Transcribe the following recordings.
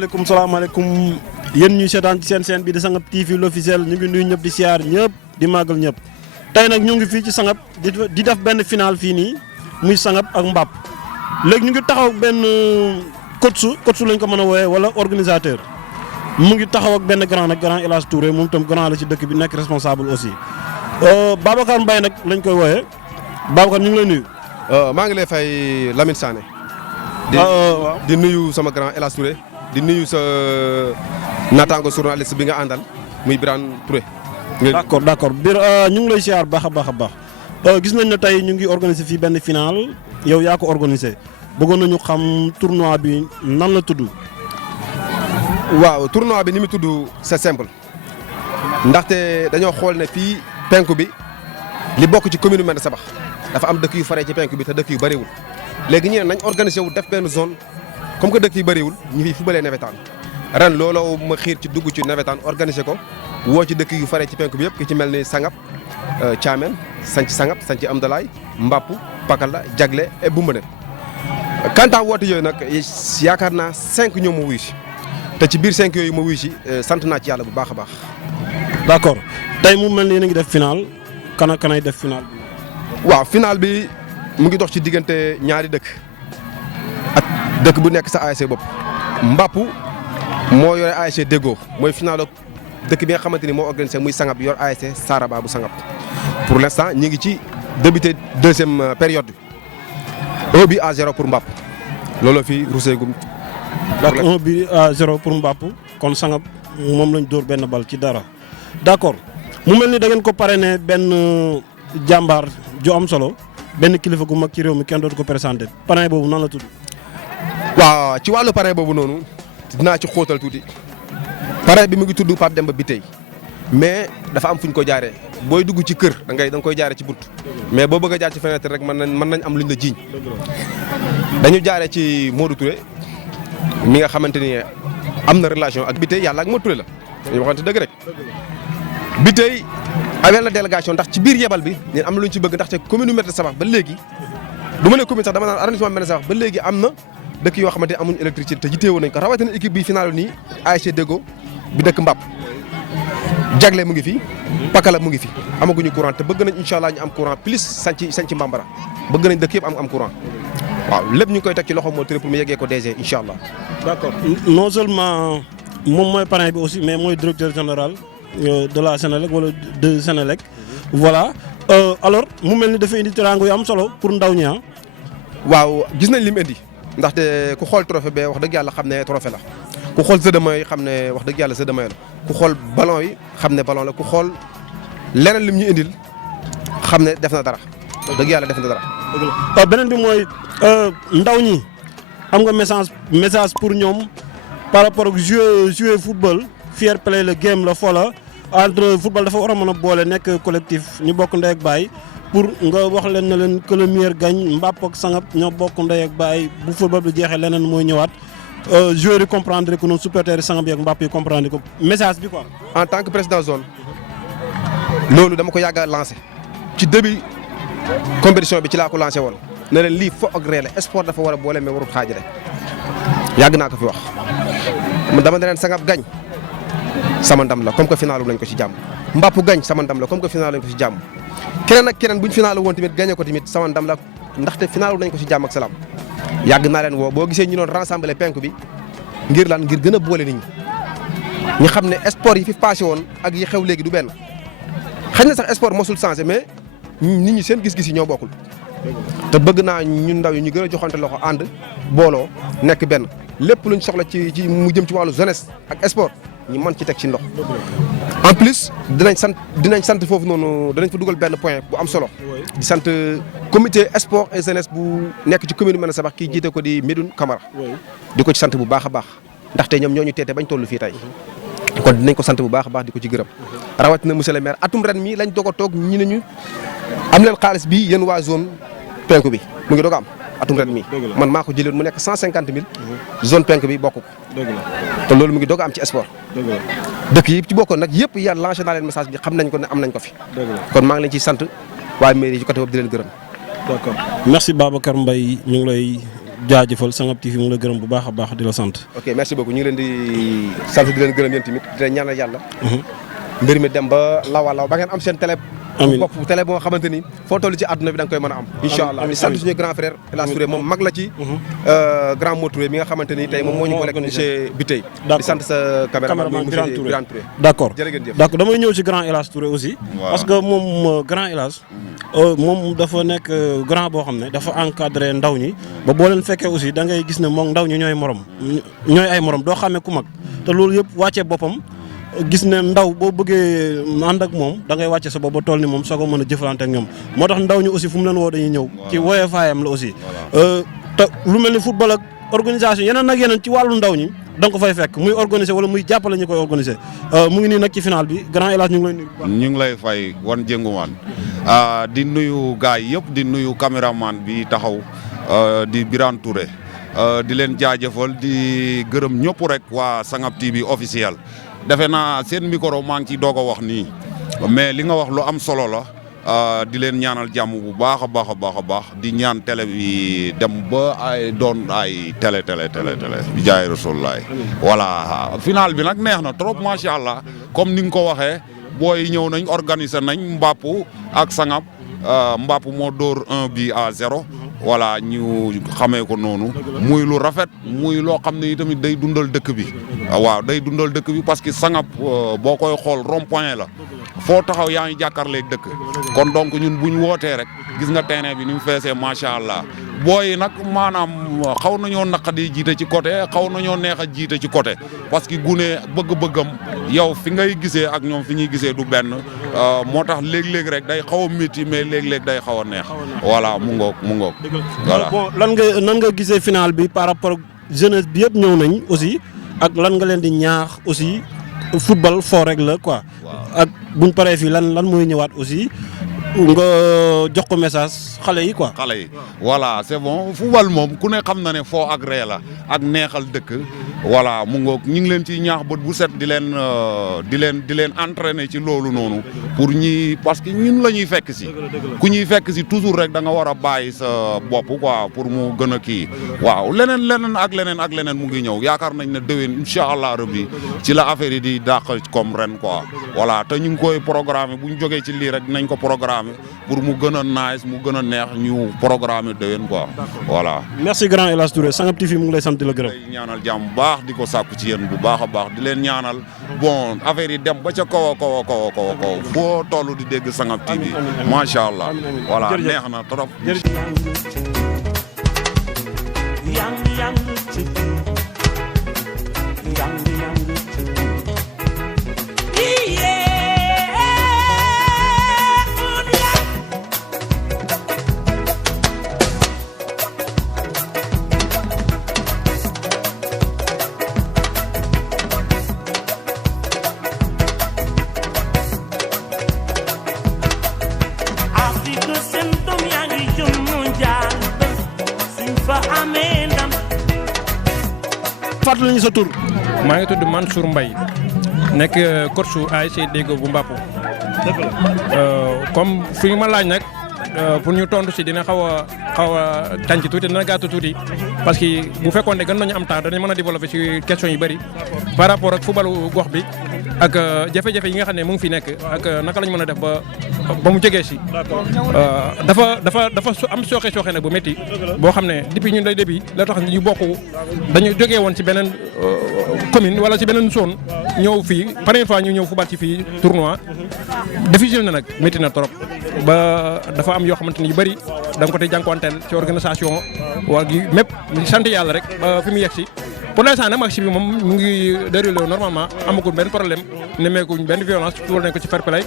salaamaaleykum yéen ñuy seetaan ci seen chaîne bi di Sangap TV l'officiel ñu ngi nuyu ñëpp di siyaar ñëpp di màggal ñëpp tey nag ñu ngi fii ci Sangap di def benn final fii nii muy Sangap ak Mbap léegi ñu ngi taxaw ak benn coach lañ ko mën a wooyee wala organisateur mu ngi taxaw ak benn grand El Hadj Touré moom itam grand la ci dëkk bi nekk responsable aussi Babacar Mbaye nag lañ koy wooyee Babacar ñu ngi lay nuyu. maa ngi lay fay Lamine Sané. di nuyu sama grand El Hadj Touré di nuyu sa naataango journaliste bi nga àndal muy Birane Touré. d'accord ñu ngi lay siyaar baax a baax gis nañ ne tey ñu ngi organiser fii benn final yow yaa ko organiser bëggoon nañu xam tournoi bi nan la tudd. waaw tournoi bi ni mu tudd c'est simple ndaxte dañoo xool ne fii penku bi li bokk ci commune Médina Sabakh dafa am dëkk yu faree ci penku bi te dëkk yu bëriwul léegi ñu ne nañ organiser wu def benn zone comme que dëkk yu bëriwul ñu fi fubalee nawetaan ren looloo ma xiir ci dugg ci nawetaan organiser ko woo ci dëkk yu faree ci penku bi yëpp ki ci mel ni Sangap Thiamène sanc Sangap sanc Amdalaay Mbapp Pakala Jagle et Boumbanen quant à woote yooyu nag yaakaar naa 5 ñoom ma wuyu si te ci biir 5 yooyu ma wuyu si sant naa ci yàlla bu baax a baax. d'accord tey mu mel ni yéen a ngi def final kanay def final bi. waaw final bi mu ngi dox ci diggante ñaari dëkk ak dëkk bu nekk sa ASC bopp Mbapp moo yore ASC Déggo mooy final dëkk bi nga xamante ni moo organisé muy Sangap yor ASC Saraba bu Sangap pour l'instant ñi ngi ci débuté deuxième période bi 1 but à 0 pour Mbapp looloo fi ruseegum. donc 1 but à 0 pour Mbapp kon Sangap moom lañ dóor benn bal ci dara d'accord mu mel ni da ngeen ko parrainé benn jàmbaar ju am solo benn kilifa gu mag ci réew mi kenn dootu ko présenté parrain boobu nan la tudd. waaw ci wàllu parrain boobu noonu dinaa ci xóotal tuuti parrain bi mu ngi tudd Pape Demba Bitèye mais dafa am fu ñu ko jaaree booy dugg ci kër da nga koy jaaree ci bunt mais boo bëgg a jaar ci fenêtre rek mën nañ am luñ la jiiñ dañu jaaree ci Modou Touré mi nga xamante ni am na relation ak Bitèye yàlla ak Modou Touré la dañu waxante dëgg rek Bitèye awel na délégation ndax ci biir yebal bi ñun am na lu ñu ci bëgg ndaxte commune Médina Sabakh ba léegi du ma ne commune sax dama naan arrondissement Médina Sabakh ba léegi am na dëkk yoo xamante amuñ électricité te jitteewoon nañ ko rawatina équipe bi final nii ASC Déggo bi dëkk Mbap Jagle mu ngi fi Pakala mu ngi fi amaguñu courant te bëgg nañ incha allah ñu am courant plus sanc Mbambara bëgg nañ dëkk yëpp am courant waaw lépp ñu ngi koy teg ci loxo moo Touré pour mu yeggee ko DG incha allah. d'accord non seulement moom mooy parrain bi aussi mais mooy directeur général de la Sénélec wala de Sénélec voilà alors mu mel ni dafa indi teraanga yu am solo pour ndaw ñi waaw gis nañ li mu indi ndaxte ku xool trophée bee wax dëgg yàlla xam ne trophée la ku xool jeu de main yi xam ne wax dëgg yàlla jeu de main la ku xool ballon yi xam ne ballon la ku xool leneen lim ñu indil xam ne def na dara wax dëgg yàlla def na dara. beneen bi mooy ndaw ñi am nga message pour ñoom par rapport ak jouer football fair play la game la fo la entre football dafa war a mën a boole nekk collectif ñu bokk ndey ak baay pour nga wax leen ne leen que le meilleur gagne Mbapp ak Sangap ñoo bokk ndey ak baay bu football bi jeexee leneen mooy ñëwaat joueurs yi comprendre ko noonu supporters yi Sangap yi ak Mbapp yi comprendre ko message bi quoi. en tant que président zone loolu dama ko yàgg a lancé ci début compétition bi ci laa ko lancé woon ne leen lii fo ak ree la sport dafa war a boole mais warut xaajale yàgg naa ko fi wax dama ne leen Sangap gagne sama ndam la comme que final lañ ko ci jàmm Mbapp gagne sama ndam la comme que final lañ ko ci jàmm. keneen ak keneen bu ñu final woon tamit gagné ko tamit sama ndam la ndaxte final nañ ko ci jàmm ak salaam yàgg naa leen woo boo gisee ñu doon rassembler penku bi ngir lan ngir gën a boole nit ñi xam ne sport yi fi passé woon ak yi xew léegi du benn xëy na sax sport mosul changé mais nit ñi seen gis-gis yi ñoo bokkul te bëgg naa ñun ndaw yi ñu gën a joxante loxo ànd booloo nekk benn lépp luñ soxla ci mu jëm ci wàllu jeunesse ak sport ñu mën ci teg ci ndox. en plus dinañ sant foofu noonu danañ fa dugal benn point bu am solo di sant comité sport et jeunesse bu nekk ci commune Médina Sabakh kii jiite ko di Medoune Camara di ko ci sant bu baax a baax ndaxte ñoom ñoo ñu teete bañ toll fii tey kon dinañ ko sant bu baax a baax di ko ci gërëm rawatina monsieur le maire atum ren mi lañ doog a toog ñu ne ñu am leen xaalis bi yéen waa zone penku bi mu ngi doog a am atum ren mi man maa ko jëlee mu nekk 150 000 zone penku bi bokk ko te loolu mu ngi doog a am ci sport dëkk yi ci bokkoon nag yëpp yàlla lancé naa leen message bi xam nañ ko ne am nañ ko fi kon maa ngi leen ciy sant waaye mairie ci côté boobu di leen gërëm. d'accord merci Babacar Mbaye ñu ngi lay jaajëfal Sangap TV mu ngi la gërëm bu baax a baax di la sant. ok merci beaucoup ñu ngi leen di sant di leen gërëm yéen tamit di leen ñaanal yàlla. mbir mi dem ba law ba ngeen am seen télé. amiin bopp télé boo xamante ni foo toll ci àdduna bi da nga koy mën a am. incha allah di sant suñu grand frère El Hadj Touré moom mag la ci. grand Modou Touré mi nga xamante ni tey moom moo ñu ko lekk monsieur Biteye. di sant sa caméraman monsieur Birane Touré. d' accord jërë ngeen jëf. d' accord damay ñëw ci grand El Hadj Touré aussi. parce que moom grand El Hadj moom dafa nekk grand boo xam ne dafa encadré ndaw ñi. ba boo leen fekkee aussi da ngay gis ne moom ndaw ñi ñooy morom. ñooy ay morom doo xamee ku mag te loolu yëpp wàccee boppam. gis ne ndaw boo bëggee ànd ak moom da ngay wàcce sa bopp ba toll ni moom soo ko mën a jëflante ak ñoom moo tax ndaw ñi aussi fu mu leen woo dañuy ñëw ci woyee faayam la aussi te lu mel ni football ak organisation yeneen ak yeneen ci wàllu ndaw ñi da nga ko fay fekk muy organiser wala muy jàppale ñu koy organiser mu ngi nii nag ci final bi grand El Hadj ñu ngi lay nuyu. ñu ngi lay fay wan jënguwaan di nuyu gars yi yëpp di nuyu caméraman bi taxaw di Birane Touré di leen jaajëfal di gërëm ñëpp rek waa Sangap TV officiel. defe naa seen micro maa ngi ciy doog a wax nii mais li nga wax lu am solo la di leen ñaanal jàmm bu baax a baax a baax a baax di ñaan télé bi dem ba ay doon ay télé bi jaay Rasulullah voilà final bi nag neex na trop macha allah comme ni nga ko waxee booy ñëw nañ organiser nañ Mbapp ak Sangap Mbapp moo dóor 1-0 voilà ñu xamee ko noonu muy lu rafet muy loo xam ne tamit day dundal dëkk bi waaw day dundal dëkk bi parce que Sangap boo koy xool rond point la foo taxaw yaa ngi jàkkaarleeg dëkk kon donc ñun buñ wootee rek gis nga terrain bi ni mu feesee macha allah booy nag maanaam xaw nañoo naqadi jiite ci côté xaw nañoo neex a jiite ci côté parce que gune bëgg-bëggam yow fi ngay gisee ak ñoom fi ñuy gisee du benn moo tax léeg-léeg rek day xaw a métti mais léeg-léeg day xaw a neex voilà mu ngoog voilà. bon nan nga gisee final bi par rapport jeunesse bi yëpp ñëw nañ aussi ak lan nga leen di ñaax aussi football foo rek la quoi. ak buñ paree fii lan mooy ñëwaat aussi nga jox ko message xale yi quoi. xale yi voilà c'est bon football moom ku ne xam na ne foo ak ree la ak neexal dëkk voilà mu ngoog ñu ngi leen ciy ñaax bët bu set di leen entraîner ci loolu noonu pour ñi parce que ñun la ñuy fekk si ku ñuy fekk si toujours rek da nga war a bàyyi sa bopp quoi pour mu gën a kii waaw leneen ak leneen mu ngi ñëw yaakaar nañ ne déwén incha allah rabbi ci la affaire yi di dàq comme ren quoi voilà te ñu ngi koy programmer bu ñu jógee ci lii rek dinañ ko programmer pour mu gën a nice mu gën a neex ñu programmer déwén quoi voilà. merci grand El Hadj Touré Sangap TV mu ngi lay sant di la gërëm. di ñaanal jàmm bu baax di ko sàkku ci yéen bu baax a baax di leen ñaanal bon affaire yi dem ba ca kaw foo toll di dégg Sangap TV macha allah voilà neex na trop. fàttali ñu sa tur. maa ngi tudd Mansour Mbaye nekk coach ASC Deggo bu Mbapp. comme fi ñu ma laaj nag pour ñu tontu si dina xaw a tànc tuuti dina gàtt tuuti parce que bu fekkoon ne gën nañu am temps danañ mën a développer si question yu bëri par rapport ak footballu gox bi ak jafe-jafe yi nga xam ne mu ngi fi nekk ak naka lañ mën a def ba mu jegee si. dafa am sooxe nag bu métti boo xam ne depuis ñun lay début la tax ñu bokk dañu jógee woon ci beneen commune wala ci beneen zone ñëw fii première fois ñu ñëw football ci fii tournoi difficile na nag métti na trop ba dafa am yoo xamante ni yu bëri da nga ko tey jànkuwanteel ci organisation waa gi mépp sant yàlla rek ba fi mu yegg si. pour l'instant nag match bi moom mu ngi déroulé normalement amagul benn problème nemmeekuñ benn violence tuwal nañ ko ci fair play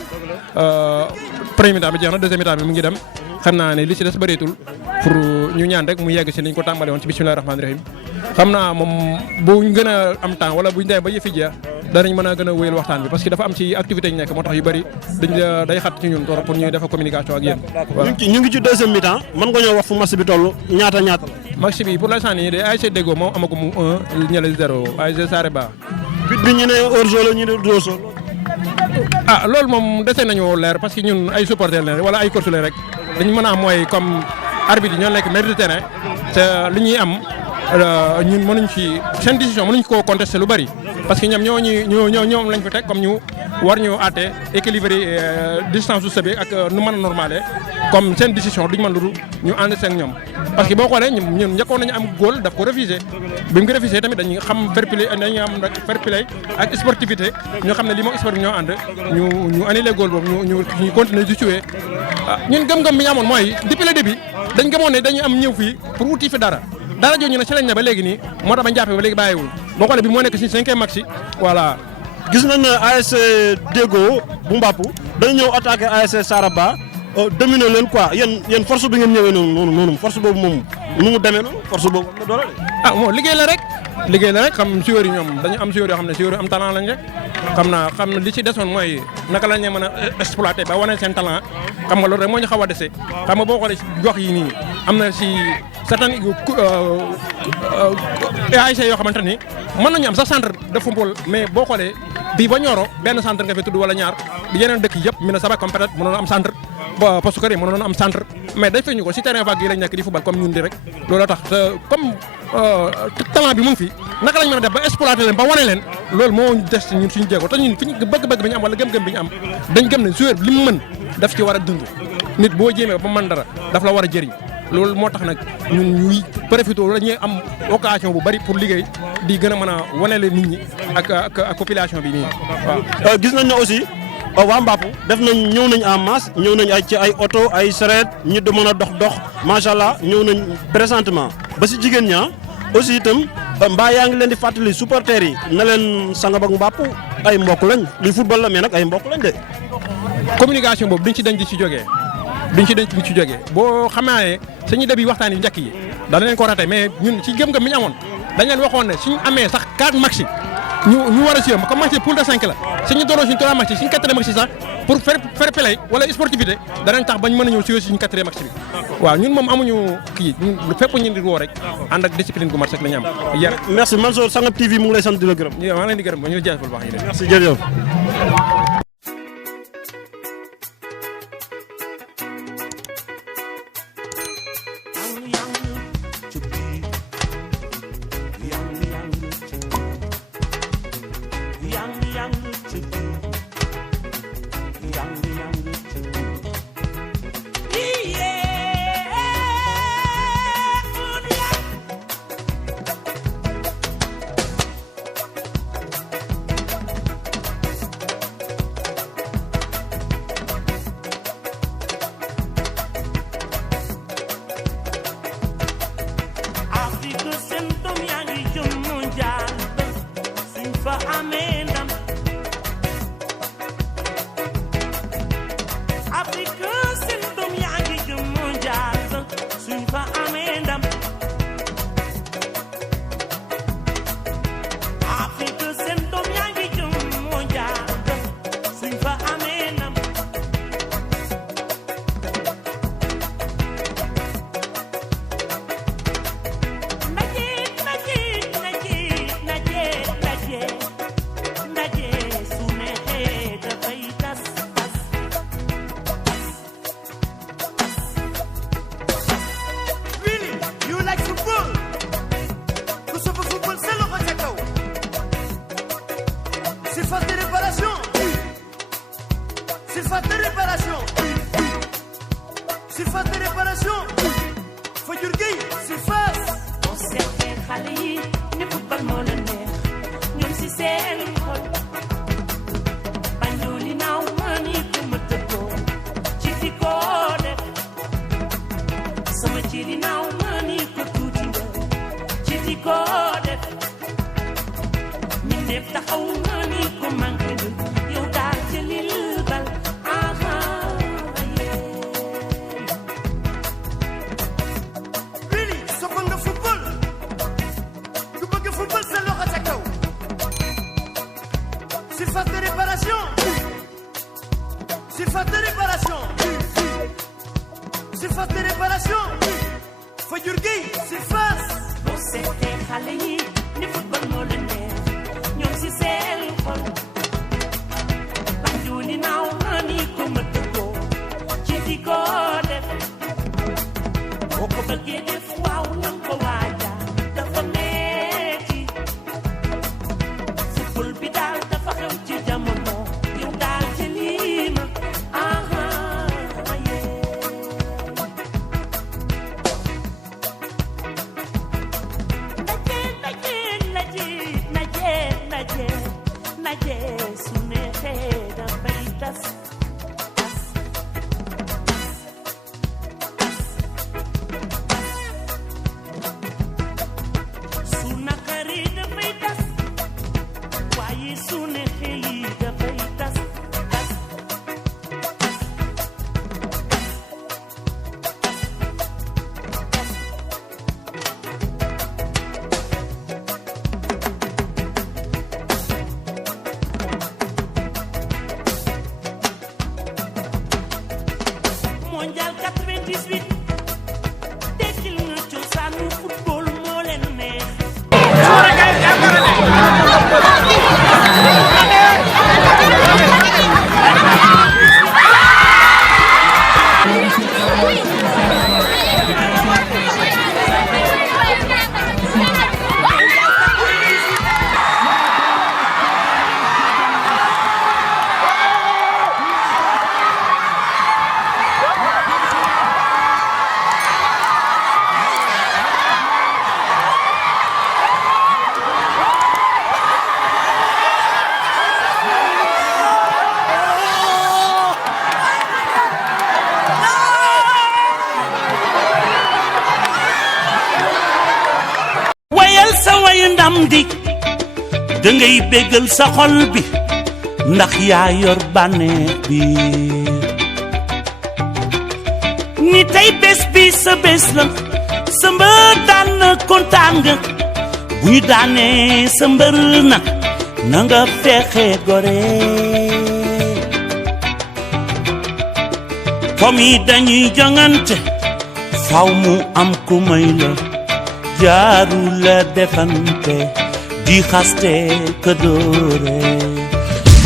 premier mi-temps bi jeex na deuxième mi-temps bi mu ngi dem xam naa ne li ci des bëreetul pour ñu ñaan rek mu yegg si ni ñu ko tàmbale woon ci bismillahi rahmaani rahim xam naa moom buñ gën a am temps wala buñ demee ba yëfi jeex danañ mën a gën a wéyal waxtaan bi parce que dafa am ci activité ñu nekk moo tax yu bëri day xat ci ñun trop pour ñuy defa communication ak yéen. ñu ngi ci deuxième mi-temps mën nga ñoo wax fu match bi toll ñaata la. match bi pour l'instant nii de ASC Deggo moom amagu mu 1 ñële 0 ASC Sareba. but bi ñu ne hors-jeu la ñu ne hors-jeu. loolu moom dese nañu leer parce que ñun ay supporters lañ wala ay coach lañ rek dañu mën a am mooy comme arbitre yi ñoo nekk maître de terrain te li ñuy am ñun mënuñ ci seen décision mënuñ koo contester lu bari parce que ñoom lañ fi teg comme ñu war ñu àtte équilibré distance su sëbi ak nu mën a normalé comme seen décision duñ mën lu ñu ànd seen ñoom parce que boo xoolee ñun njëkkoon nañu am góol daf ko refusé bi mu ko refusé tamit dañuy xam fair play dañuy am fair play ak sportivité ñu xam ne lii moom sport bi ñoo ànd ñu annulé góol boobu ñu continuer di jouer ñun gëm-gëm bi ñu amoon mooy depuis le début dañ gëmoon ne dañuy am ñëw fii pour wuti fi dara jooju nag ci lañ ne ba léegi nii moo tax bañ jàppee ba léegi bàyyiwul boo xoolee bi moo nekk si 5e match voilà. gis nañ ne ASC Déggo bu Mbapp dañu ñëw attaqué ASC Saraba dominer leen quoi yéen force bi ngeen ñëwee noonu force boobu moom nu mu demee noonu force boobu am na doole de. moom liggéey la rek xam joueurs yi ñoom dañu am joueurs yoo xam ne joueurs yu am talent lañ rek xam na li ci desoon mooy naka la ñu mën a exploiter ba wane seen talent xam nga loolu rek moo ñu xaw a dese xam nga boo xoolee gox yi nii am na si certaines ASC yoo xamante ni mën nañu am sax centre de football mais boo xoolee bii ba Nioro benn centre nga fi tudd wala ñaar bi yeneen dëkk yëpp mi na saba comme peut-être mënoon am centre ba poste kër yi mënoon am centre mais dañ fay ñu ko si terrain vague yi lañ nekk di football comme ñun di rek loolu tax comme talent bi mu ngi fi naka lañ mën a def ba exploiter leen ba wane leen loolu moo des ñun suñu jéego te ñun fi ñu bëgg-bëgg bi ñu am wala gëm-gëm bi ñu am dañ gëm ne joueur li mu mën daf ci war a dund nit boo jéemee ba mën dara daf la war a jëriñ loolu moo tax nag ñun ñuy profité wala ñuy am occasion bu bari pour liggéey di gën a mën a wanele nit ñi ak population bi nii waaw. gis nañ ne aussi waa Mbapp ñëw nañ en masse ñëw nañ ci ay oto ay sareet ñi di mën a dox macha allah ñëw nañ présentement ba si jigéen ñaa aussi itam mbaa yaa ngi leen di fàttali supporters yi na leen Sangab ak Mbapp ay mbokk lañ li football la mais nag ay mbokk lañ de. communication boobu duñ ci dañ di ci jógee. boo xamee suñu début waxtaan yi njëkk yi dana leen ko raté mais ñun ci gëm-gëm mi ñu amoon dañ leen waxoon ne suñu amee sax 4 match ñu war a siyam comme match poule de 5 la suñu doonoo suñu 3 match suñu 4e match sax pour fair play wala sportivité danañ tax bañ mën a ñëw si suñu 4e match bi waaw ñun moom amuñu kii fépp ñu di woo rek ànd ak discipline gu mat rek la ñu am yar. merci Mansour Sangab TV mu ngi lay sant di la gërëm. maa ngi leen di gërëm ba ñu la jaajëfal baax yi merci jërëjëf. Wow, mondial 98 tekkil nga cosaanu football moo leen neex. ndam di dangay béggal sa xol bi ndax yaa yor bànneex bi ni tey bés bi sa bés la sa mbër daan na kontaan nga bu ñu daanee sa mbër na nga fexe gore fomi dañuy jongante faw mu am ku may la jaaru la defante di xaste ka doore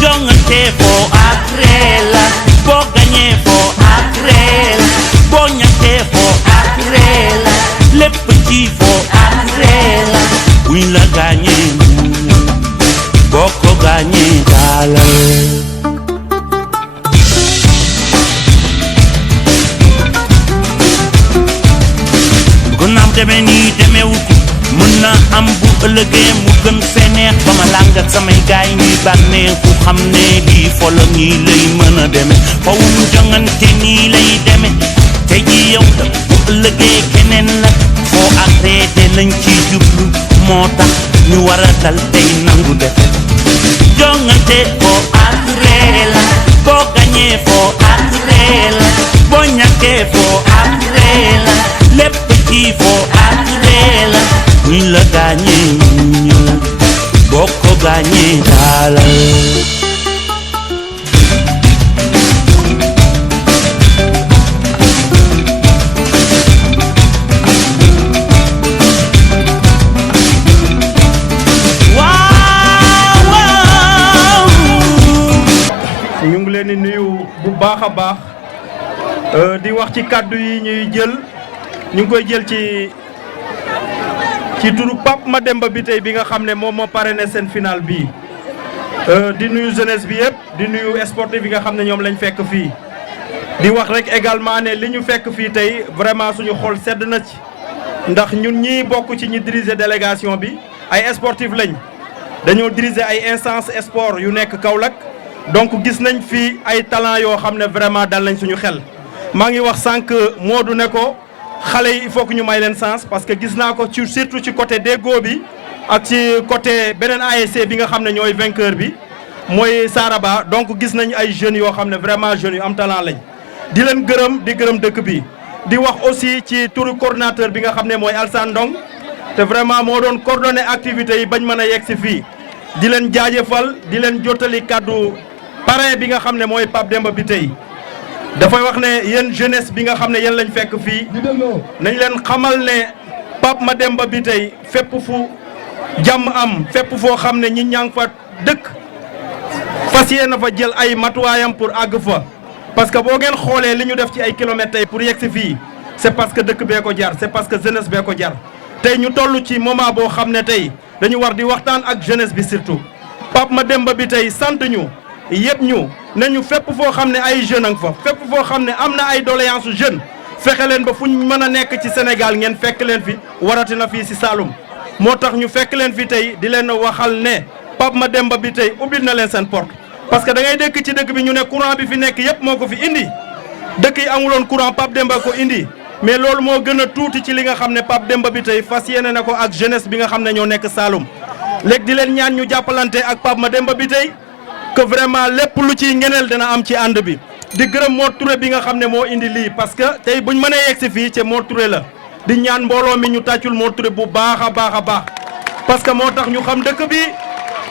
jongante foo ak ree la boo gañee foo ak ree la boo ñàkkee foo ak ree la lépp ci foo ak ree la buñ la gaañee boo ko gaañee daalal naam demee nii demeewu ko mën na am bu ëllëgee mu gën fee neex ba ma làngat samay gaay ñuy bànneexu xam ne lii folo nii lay mën a deme fawum jongante nii lay deme te ji yow la bu ëllëgee keneen la foo ak reede lañ ci jublu moo tax ñu war a dal tey nangu defe jongante foo ak ree la boo gañee foo ak ree la boo ñàkkee foo ak ree la lépp ci foo ak ree la ñu la gaañee ñu boo ko gaañee daalal ñu ngi leen di nuyu bu baax a baax di wax ci kàddu yi ñuy jël ñu ngi koy jël ci turu Pape Mademba Bitèye bi nga xam ne moom moo parrainé seen final bii di nuyu jeunesse bi yëpp di nuyu sportif yi nga xam ne ñoom lañ fekk fii di wax rek également ne li ñu fekk fii tey vraiment suñu xol sedd na ci ndax ñun ñii bokk ci ñi diriger délégation bi ay sportif lañ dañoo diriger ay instance sport yu nekk Kaolack donc gis nañ fii ay talent yoo xam ne vraiment dal nañ suñu xel maa ngi wax sànq Modou ne ko xale yi il faut que ñu may leen sens parce que gis naa ko ci surtout ci côté déggoo bi ak ci côté beneen ASC bi nga xam ne ñooy vainqueur bi mooy Saraba donc gis nañ ay jeunes yoo xam ne vraiment jeunes yu am talent lañ di leen gërëm di gërëm dëkk bi di wax aussi ci turu coordinateur bi nga xam ne mooy Alsane Ndong te vraiment moo doon coordonné activités yi bañ mën a yegg si fii di leen jaajëfal di leen jottali kàddu parrain bi nga xam ne mooy Pape Demba Bitèye dafay wax ne yéen jeunesse bi nga xam ne yéen lañ fekk fii nañ leen xamal ne Pape Mademba Bitèye fépp fu jàmm am fépp foo xam ne ñi ñaa ngi fa dëkk fas yéene fa jël ay matuwaayam pour àgg fa parce que boo ngeen xoolee li ñu def ci ay kilomètres tey pour yegg si fii c'est parce que dëkk bee ko jar c'est parce que jeunesse bee ko jar tey ñu toll ci moment boo xam ne tey dañu war di waxtaan ak jeunesse bi surtout Pape Mademba Bitèye sant ñu yëpp ñu nañu fépp foo xam ne ay jeunes a nga fa fépp foo xam ne am na ay doléance jeune fexe leen ba fu ñu mën a nekk ci Sénégal ngeen fekk leen fi warati na fii si Saloum moo tax ñu fekk leen fi tey di leen waxal ne Pape Mademba Bitèye ubbil na leen seen porte parce que da ngay dëkk ci dëkk bi ñu ne courant bi fi nekk yëpp moo ko fi indi dëkk yi amuloon courant Pape Demba ko indi mais loolu moo gën a tuuti ci li nga xam ne Pape Demba Bitèye fas yéene na ko ak jeunesse bi nga xam ne ñoo nekk Saloum léegi di leen ñaan ñu jàppalante ak Pape Mademba Bitèye que vraiment lépp lu ci ngeneel dina am ci ànd bi di gërëm Mor Touré bi nga xam ne moo indi lii parce que tey buñ mënee yegg si fii ci Mor Touré la di ñaan mbooloo mi ñu tàccul Mor Touré bu baax a baax a baax parce que moo tax ñu xam dëkk bi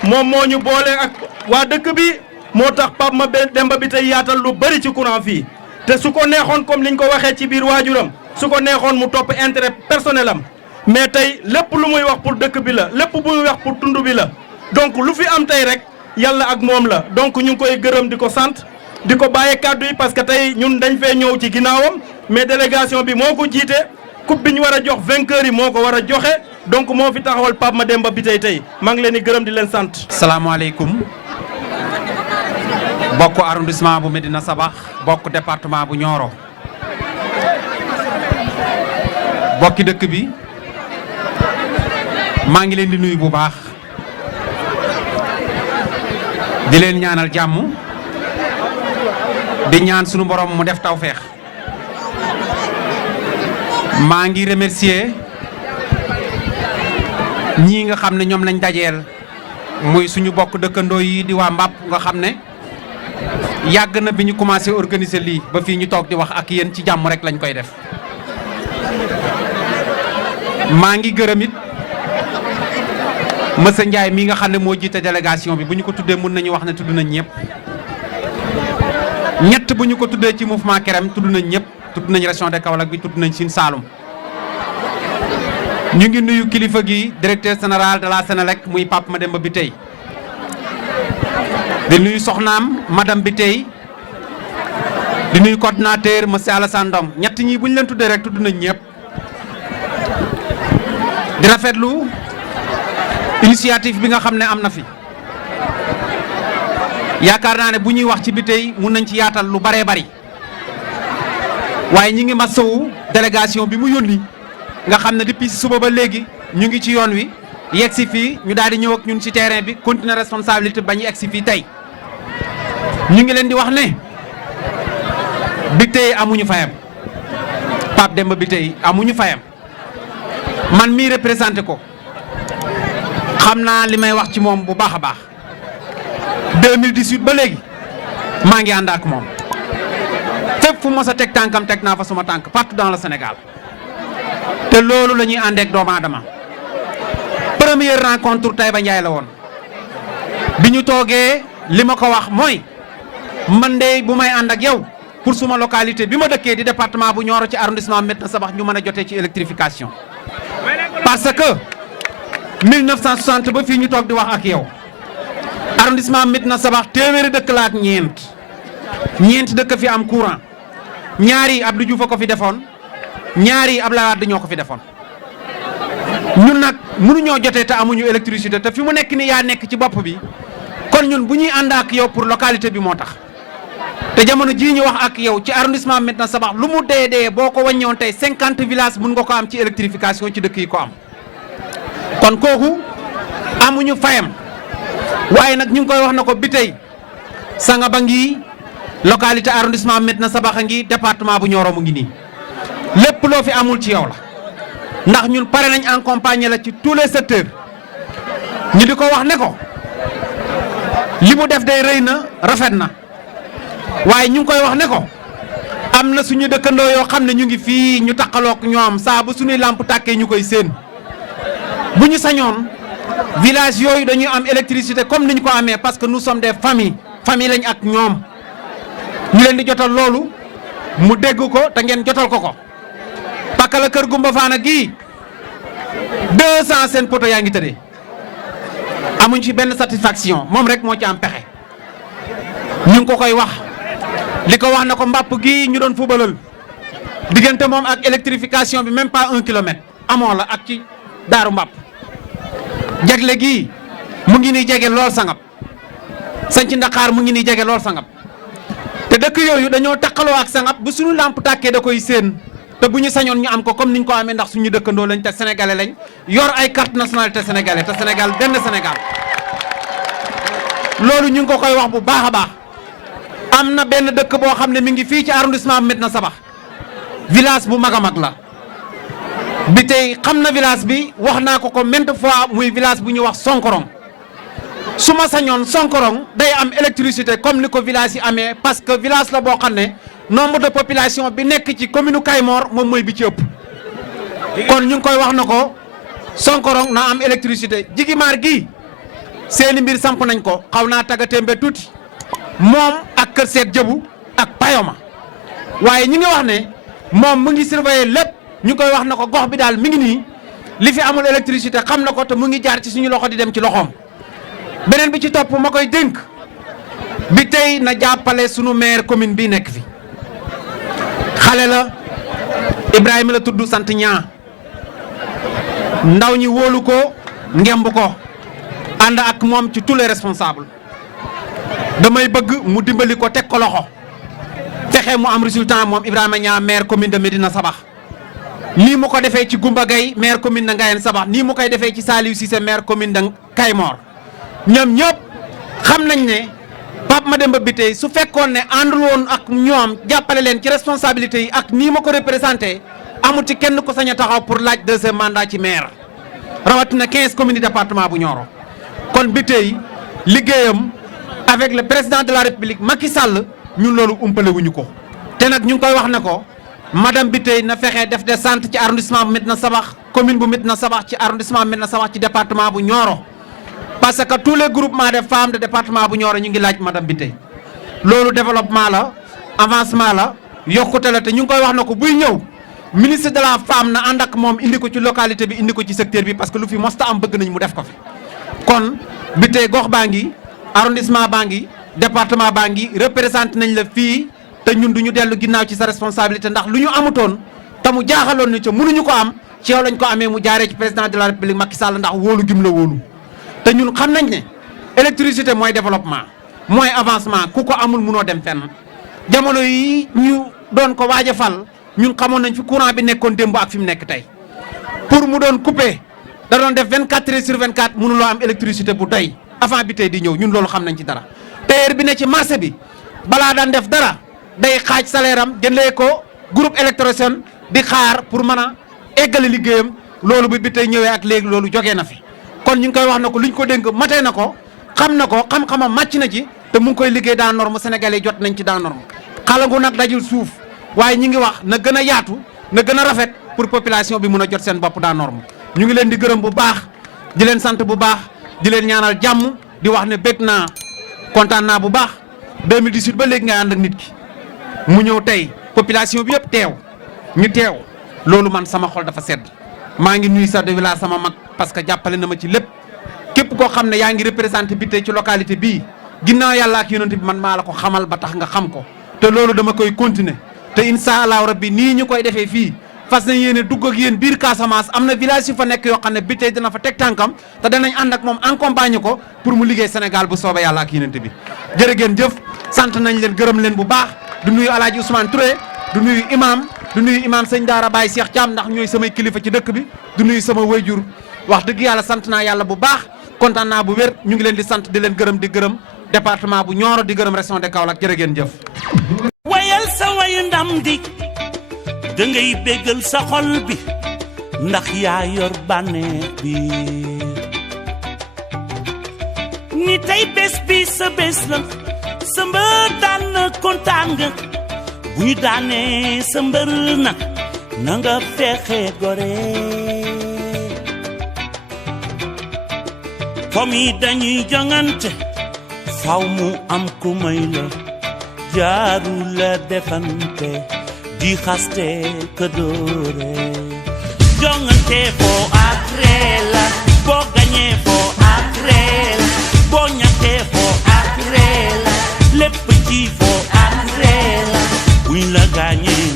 moom moo ñu boole ak waa dëkk bi moo tax Pape Mademba Bitèye yaatal lu bëri ci courant fii te su ko neexoon comme liñ ko waxee ci biir waajuram su ko neexoon mu topp intérêt personnel am mais tey lépp lu muy wax pour dëkk bi la lépp bu muy wax pour tund bi la donc lu fi am tey rek yàlla ak moom la donc ñu ngi koy gërëm di ko sant di ko bàyyee kàddu yi parce que tey ñun dañ fee ñëw ci ginnaawam mais délégation bi moo ko jiite coupe bi ñu war a jox vainqueur yi moo ko war a joxe donc moo fi taxawal Pape Mademba bi tey maa ngi leen di gërëm di leen sant. salaamaaleykum bokk arrondissement bu Médina Sabax bokk département bu Nioro bokki dëkk bi maa ngi leen di nuyu bu baax di leen ñaanal jàmm di ñaan sunu borom mu def tawfeex maa ngi remercier ñii nga xam ne ñoom lañ dajeel muy suñu bokk dëkkandoo yi di waa Mbàpp nga xam ne yàgg na bi ñu commencé organiser lii ba fii ñu toog di wax ak yéen ci jàmm rek lañ koy def maa ngi gërëm it monsieur Ndiaye mii nga xam ne moo jiite délégation bi bu ñu ko tuddee mun nañu wax ne tudd nañ ñëpp ñett bu ñu ko tuddee ci mouvement Kerem tudd nañ ñëpp tudd nañ région de Kaolack bi tudd nañ Sine Saloum ñu ngi nuyu kilifa gi directeur général de la Sénélec muy Pape Mademba Bitèye di nuyu soxnaam madame Bitèye di nuyu coordinateur monsieur Alassane Ndong ñett ñi bu ñu leen tuddee rek tudd nañ ñëpp di rafetlu initiative bi nga xam ne am na fi yaakaar naa ne bu ñuy wax ci Bitèye mun nañ ci yaatal lu baree bari waaye ñi ngi masawu délégation bi mu yónni nga xam ne depuis suba ba léegi ñu ngi ci yoon wi yegg si fii ñu daal di ñëw ak ñun ci terrain bi continuer responsabilité ba ñu egg si fii tey ñu ngi leen di wax ne Bitèye amuñu fayam Pape Demba Bitèye amuñu fayam man mii représenté ko xam naa li may wax ci moom bu baax a baax 2018 ba léegi maa ngi ànd ak moom fépp fu mos a teg tànkam teg naa fa suma tànk partout dans le Sénégal te loolu la ñuy àndeek doomu aadama première rencontre Taïba Ndiaye la woon bi ñu toogee li ma ko wax mooy man de bu may ànd ak yow pour suma localité bi ma dëkkee di département bu Nioro ci arrondissement Médina Sabax ñu mën a jotee ci électrification parce que 1960 ba fii ñu toog di wax ak yow arrondissement Médina Sabax téeméeri dëkk la ak ñeent dëkk fi am courant ñaari Abdou Diouf a ko fi defoon ñaari Abdoulaye Wade ñoo ko fi defoon ñun nag mënuñoo jotee te amuñu électricité te fi mu nekk ni yaa nekk ci bopp bi kon ñun bu ñuy ànd ak yow pour localité bi moo tax te jamono jii ñu wax ak yow ci arrondissement Médina Sabax lu mu dee boo ko wàññewoon tey 50 villages mun nga ko am ci électrification ci dëkk yi ko am kon kooku amuñu fayam waaye nag ñu ngi koy wax na ko Bitèye Sangaba ngi localité arrondissement Médina Sabax a ngi département bu Nioro mu ngi nii lépp loo fi amul ci yow la ndax ñun pare nañ accompagner la ci tous les secteurs ñu di ko wax ne ko li mu def day rëy na rafet na waaye ñu ngi koy wax ne ko am na suñu dëkkandoo yoo xam ne ñu ngi fii ñu taqalook ñoom saa bu suñuy làmp tàkkee ñu koy séen bu ñu sañoon village yooyu dañuy am électricité comme ni ñu ko amee parce que nous sommes des famille lañ ak ñoom ñu leen di jotal loolu mu dégg ko te ngeen jotal ko Pakala kër Gumba Faana gii 200 seen poto yaa ngi tëddee amuñ ci benn satisfaction moom rek moo ci am pexe ñu ngi ko koy wax li ko wax na ko mbàpp gii ñu doon fubalal diggante moom ak électrification bi même pas 1 kilomètre amoo la ak ci daaru mbàpp jegle gii mu ngi nii jege lool Sangab sañ ci Ndakaar mu ngi nii jege lool Sangab te dëkk yooyu dañoo takkaloo ak Sangab bu suñu lamp tàkkee da koy séen te bu ñu sañoon ñu am ko comme niñ ko amee ndax suñu dëkkandoo lañ te sénégalais lañ yor ay carte nationalité sénégalais te Sénégal benn Sénégal loolu ñu ngi ko koy wax bu baax a baax am na benn dëkk boo xam ne mi ngi fii ci arrondissement Médina Sabax village bu mag a mag la Bitèye xam na village bi wax naa ko maintes fois muy village bu ñuy wax Sonkorong su ma sañoon Sonkorong day am électricité comme ni ko village yi amee parce que village la boo xam ne nombre de population bi nekk ci commune Kaymoor moom mooy bi ci ëpp kon ñu ngi koy wax na ko Sonkorong na am électricité Jigimaar gi seeni mbir samp nañ ko xaw naa taggatémbe tuuti moom ak Kër Seet Jëbu ak Payoma waaye ñi ngi wax ne moom mu ngi surveiller lépp ñu koy wax na ko gox bi daal mi ngi nii li fi amul électricité xam na ko te mu ngi jaar ci suñu loxo di dem ci loxoom. beneen bi ci topp ma koy dénk bi tey na jàppale sunu maire commune bi nekk fi xale la Ibrahima la tudd sant ñaa ndaw ñi wóolu ko ngemb ko ànd ak moom ci tous les responsables damay bëgg mu dimbali ko teg ko loxo fexe mu am résultat moom Ibrahima Niang maire commune de Médina Sabax nii mu ko defee ci Goumba Gaye maire commune de Ngayène Sabax nii mu koy defee ci Saliou Cissé maire commune de Kaymor ñoom ñëpp xam nañ ne Pape Mademba Bitèye su fekkoon ne àndul woon ak ñoom jàppale leen ci responsabilité yi ak nii ma ko représenté amul ci kenn ko sañ a taxaw pour laaj deuxième mandat ci maire rawatina 15 communes du département bu Nioro kon Bitèye liggéeyam avec le président de la république Macky Sall ñun loolu umpale wuñu ko te nag ñu ngi koy wax ne ko madame Bitèye na fexe def descente ci arrondissement bu Médina Sabax commune bu Médina Sabax ci arrondissement Médina Sabax ci département bu Nioro parce que tous les groupements de femmes de département bu Nioro ñu ngi laaj madame Bitèye loolu développement la avancement la yokkute la te ñu ngi koy wax na ko buy ñëw ministre de la femme na ànd ak moom indi ko ci localité bi indi ko ci secteur bi parce que lu fi mosta am bëgg nañ mu def ko fi kon Bitèye gox baa ngi arrondissement baa ngi département baa ngi représenté nañ la fii te ñun du ñu dellu ginnaaw ci sa responsabilité ndax lu ñu amutoon te mu jaaxaloon ni ca mënuñu ko am ci yow lañ ko amee mu jaaree ci président de la république Macky Sall ndax wóolu gim la wóolu te ñun xam nañ ne électricité mooy développement mooy avancement ku ko amul munoo dem fenn jamono yi ñu doon ko waaj a fal ñun xamoon nañ fi courant bi nekkoon démb ak fi mu nekk tey pour mu doon coupé da doon def 24 heures sur 24 mënuloo am électricité bu doy avant Bitèye di ñëw ñun loolu xam nañ ci dara. tailleur bi ne ci marché bi balaa daan def dara day xaaj salaire am jëndee ko groupe électrogène di xaar pour mën a eggale liggéeyam loolu bi Bitèye ñëwee ak léegi loolu jógee na fi. kon ñu ngi koy wax na ko luñ ko dénk matee na ko xam na ko xam-xamam màcc na ci te mu ngi koy liggéey dans norme sénégalais jot nañ ci dans norme xalangu nag dajul suuf waaye ñi ngi wax na gën a yaatu na gën a rafet pour population bi mun a jot seen bopp dans norme ñu ngi leen di gërëm bu baax di leen sant bu baax di leen ñaanal jàmm di wax ne bég naa kontaan naa bu baax 2018 ba léegi ngay ànd ak nit ki mu ñëw tey population bi yëpp teew ñu teew loolu man sama xol dafa sedd maa ngi nuyu chef de village sama mag parce que jàppale na ma ci lépp képp koo xam ne yaa ngi représenté Bitèye ci localité bii ginnaaw yàlla ak yonent bi man maa la ko xamal ba tax nga xam ko te loolu dama koy continuer te incha allahu rabbi nii ñu koy defee fii fas nañ yéene dugg ak yéen biir Casamance am na village yu fa nekk yoo xam ne Bitèye dina fa teg tànkam te danañ ànd ak moom accompagner ko pour mu liggéey Sénégal bu soobee yàlla ak yonent bi jërë ngeen jëf sant nañ leen gërëm leen bu baax du nuyu Alaaji Ousmane Touré du nuyu imam sëñ Daara Baye Cheikh Thiam ndax ñooy samay kilifa ci dëkk bi du nuyu sama wayjur wax dëgg yàlla sant naa yàlla bu baax kontaan naa bu wér ñu ngi leen di sant di leen gërëm di gërëm département bu Nioro di gërëm région de Kaolack jërë ngeen jëf. wayal sa wayu ndam di da ngay béggal sa xol bi ndax yaa yor bànneex bi ni tey bés bi sa bés la sa mbër daan na kontaan nga bu ñu daanee sa mbër na nga fexe gore comme yi dañuy jongante faw mu am ku may la jaaru la defante di xaste ka doore jongante foo ak ree la boo gañee foo ak ree la boo ñàkkee foo ak ree la lépp ci foo ak ree la buñ la gaañee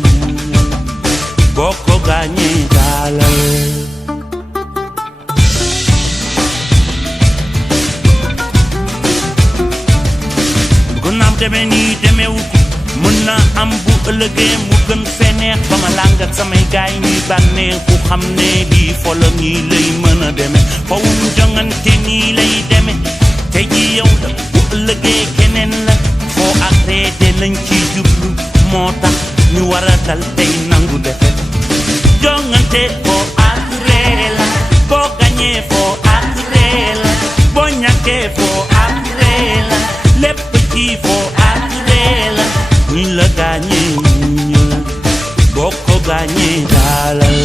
boo ko gaañee daalal demee nii demeewu ko mën na am bu ëllëgee mu gën fee neex ba ma làng ak samay gaay ñuy bànneexu xam ne lii folo nii lay mën a demee fawum jongante nii lay demee tey ji yow la bu ëllëgee keneen la foo ak reete lañ ci jublu moo tax ñu war a dal tey nangu defet jongante foo ak ree la boo gañee foo ak ree la boo ñàkkee foo ak ree la lépp ci foo ak ree la ñu la gaañee ñu boo ko gaañee daalal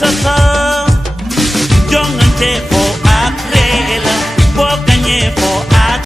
ratata jongante